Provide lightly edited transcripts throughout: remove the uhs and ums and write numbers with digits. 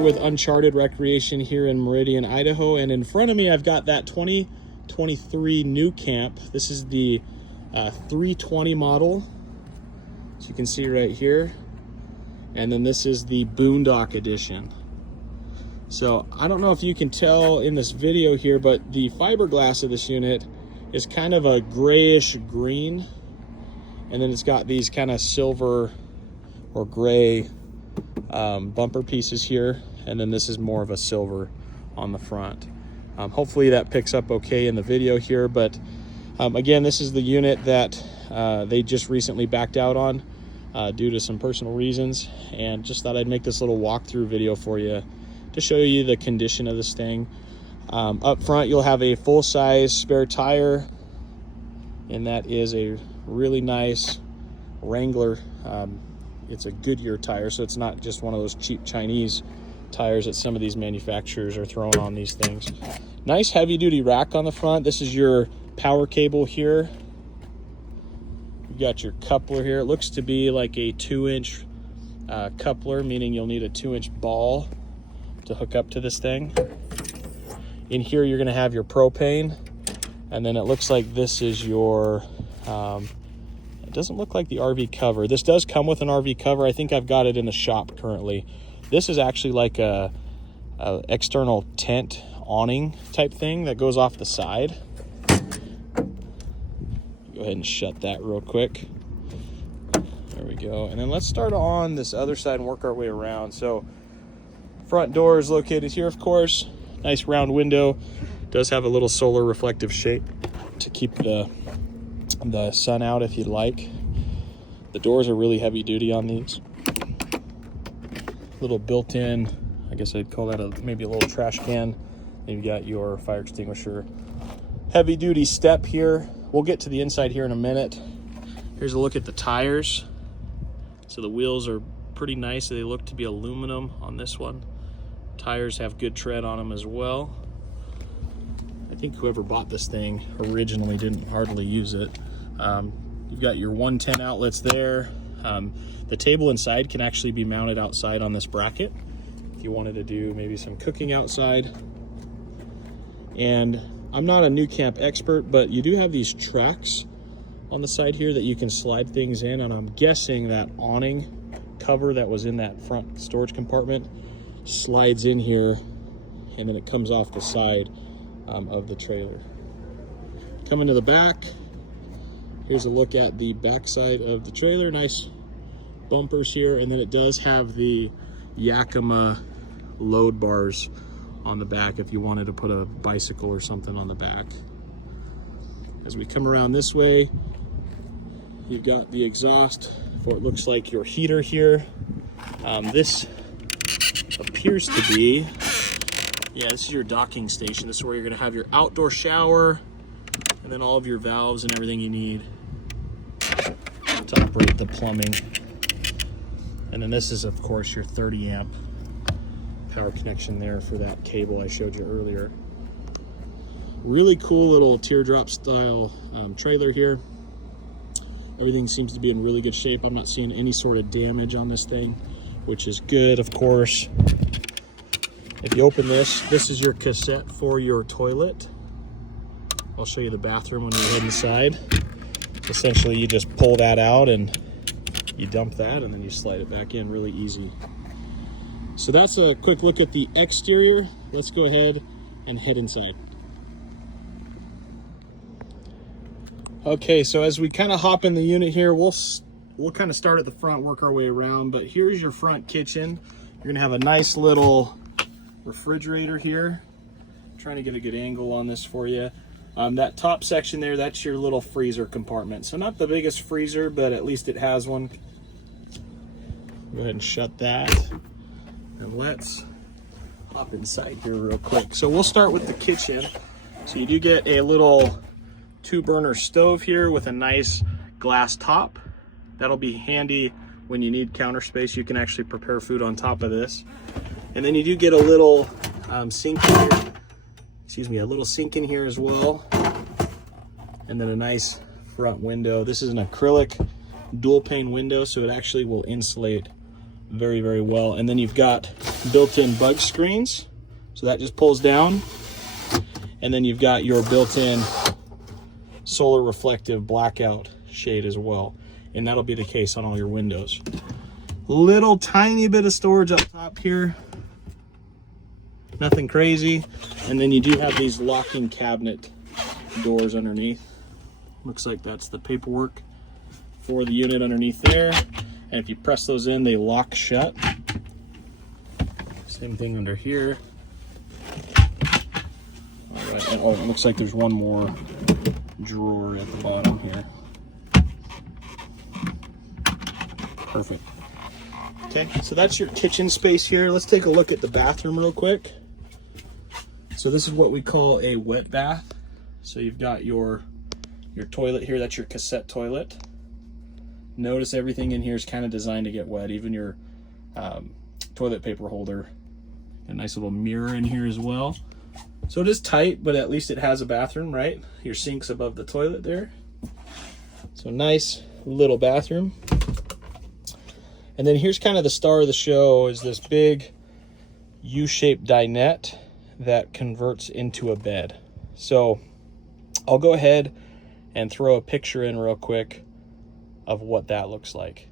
with Uncharted Recreation here in Meridian, Idaho, and in front of me I've got that 2023 NuCamp. This is the 320 model, as you can see right here, and then this is the Boondock edition. So I don't know if you can tell in this video here, but the fiberglass of this unit is kind of a grayish green, and then it's got these kind of silver or gray bumper pieces here, and then this is more of a silver on the front. Hopefully that picks up okay in the video here, but again, this is the unit that they just recently backed out on due to some personal reasons, and just thought I'd make this little walkthrough video for you to show you the condition of this thing. Up front you'll have a full-size spare tire, and that is a really nice Wrangler. It's a Goodyear tire, so it's not just one of those cheap Chinese tires that some of these manufacturers are throwing on these things. Nice heavy-duty rack on the front. This is your power cable here. You've got your coupler here. It looks to be like a 2-inch coupler, meaning you'll need a 2-inch ball to hook up to this thing. In here you're going to have your propane, and then it looks like this is your it doesn't look like the RV cover. This does come with an RV cover. I think I've got it in the shop currently. This is actually like a external tent awning type thing that goes off the side. Go ahead and shut that real quick. There we go. And then let's start on this other side and work our way around. So front door is located here, of course. Nice round window. Does have a little solar reflective shape to keep the sun out if you'd like. The doors are really heavy duty on these. Little built-in, I guess I'd call that maybe a little trash can. And you've got your fire extinguisher. Heavy duty step here. We'll get to the inside here in a minute. Here's a look at the tires. So the wheels are pretty nice. They look to be aluminum on this one. Tires have good tread on them as well. I think whoever bought this thing originally didn't hardly use it. You've got your 110 outlets there. The table inside can actually be mounted outside on this bracket if you wanted to do maybe some cooking outside. And I'm not a NuCamp expert, but you do have these tracks on the side here that you can slide things in, and I'm guessing that awning cover that was in that front storage compartment slides in here, and then it comes off the side of the trailer. Coming to the back, here's a look at the back side of the trailer. Nice bumpers here, and then it does have the Yakima load bars on the back if you wanted to put a bicycle or something on the back. As we come around this way, you've got the exhaust for what looks like your heater here. This appears to be, this is your docking station. This is where you're going to have your outdoor shower, and then all of your valves and everything you need to operate the plumbing. And then this is, of course, your 30 amp power connection there for that cable I showed you earlier. Really cool little teardrop style trailer here. Everything seems to be in really good shape. I'm not seeing any sort of damage on this thing, which is good, of course. If you open this, this is your cassette for your toilet. I'll show you the bathroom when we head inside. Essentially, you just pull that out and you dump that, and then you slide it back in really easy. So that's a quick look at the exterior. Let's go ahead and head inside. Okay, so as we kind of hop in the unit here, we'll kind of start at the front, work our way around, but here's your front kitchen. You're gonna have a nice little refrigerator here. I'm trying to get a good angle on this for you. That top section there, that's your little freezer compartment. So not the biggest freezer, but at least it has one. Go ahead and shut that. And let's hop inside here real quick. So we'll start with the kitchen. So you do get a little 2-burner stove here with a nice glass top. That'll be handy when you need counter space. You can actually prepare food on top of this. And then you do get a little sink in here. A little sink in here as well. And then a nice front window. This is an acrylic dual pane window, so it actually will insulate very, very well. And then you've got built-in bug screens. So that just pulls down. And then you've got your built-in solar reflective blackout shade as well. And that'll be the case on all your windows. Little tiny bit of storage up top here. Nothing crazy. And then you do have these locking cabinet doors underneath. Looks like that's the paperwork for the unit underneath there. And if you press those in, they lock shut. Same thing under here. All right, and oh, it looks like there's one more drawer at the bottom here. Perfect. Okay, so that's your kitchen space here. Let's take a look at the bathroom real quick. So this is what we call a wet bath. So you've got your toilet here. That's your cassette toilet. Notice everything in here is kind of designed to get wet, even your toilet paper holder. A nice little mirror in here as well. So it is tight, but at least it has a bathroom, right? Your sink's above the toilet there. So nice little bathroom. And then here's kind of the star of the show, is this big U-shaped dinette that converts into a bed. So I'll go ahead and throw a picture in real quick of what that looks like.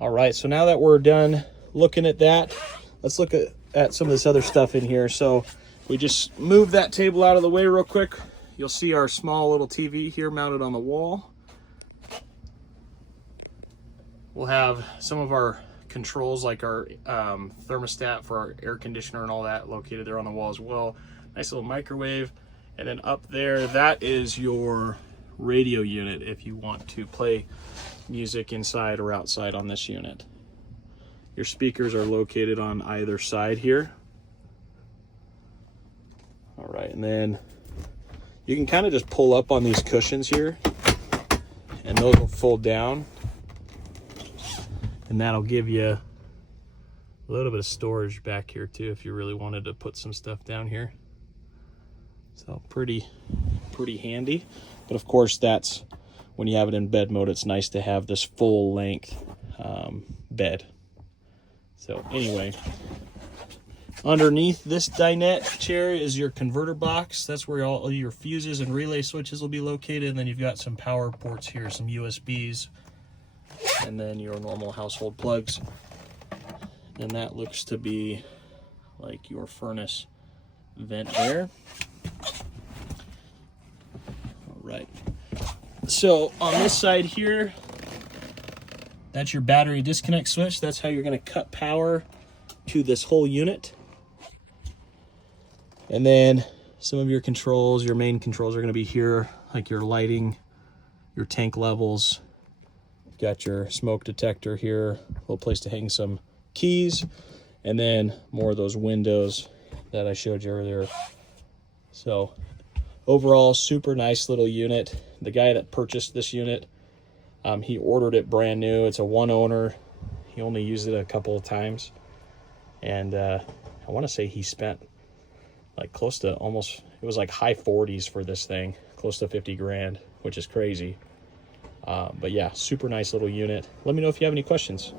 All right, so now that we're done looking at that, let's look at some of this other stuff in here. So we just move that table out of the way real quick. You'll see our small little TV here mounted on the wall. We'll have some of our controls, like our thermostat for our air conditioner and all that, located there on the wall as well. Nice little microwave. And then up there, that is your radio unit if you want to play music inside or outside on this unit. Your speakers are located on either side here. All right, and then you can kind of just pull up on these cushions here, and those will fold down, and that'll give you a little bit of storage back here too if you really wanted to put some stuff down here. So pretty handy. But of course, that's when you have it in bed mode, it's nice to have this full length bed. So anyway, underneath this dinette chair is your converter box. That's where all your fuses and relay switches will be located. And then you've got some power ports here, some USBs, and then your normal household plugs. And that looks to be like your furnace vent there. All right. So on this side here, that's your battery disconnect switch. That's how you're going to cut power to this whole unit. And then some of your controls, your main controls are going to be here, like your lighting, your tank levels. You've got your smoke detector here, a little place to hang some keys, and then more of those windows that I showed you earlier. So overall, super nice little unit. The guy that purchased this unit, he ordered it brand new. It's a one owner. He only used it a couple of times. And I want to say he spent like close to almost, it was like high 40s for this thing, close to 50 grand, which is crazy. But yeah, super nice little unit. Let me know if you have any questions.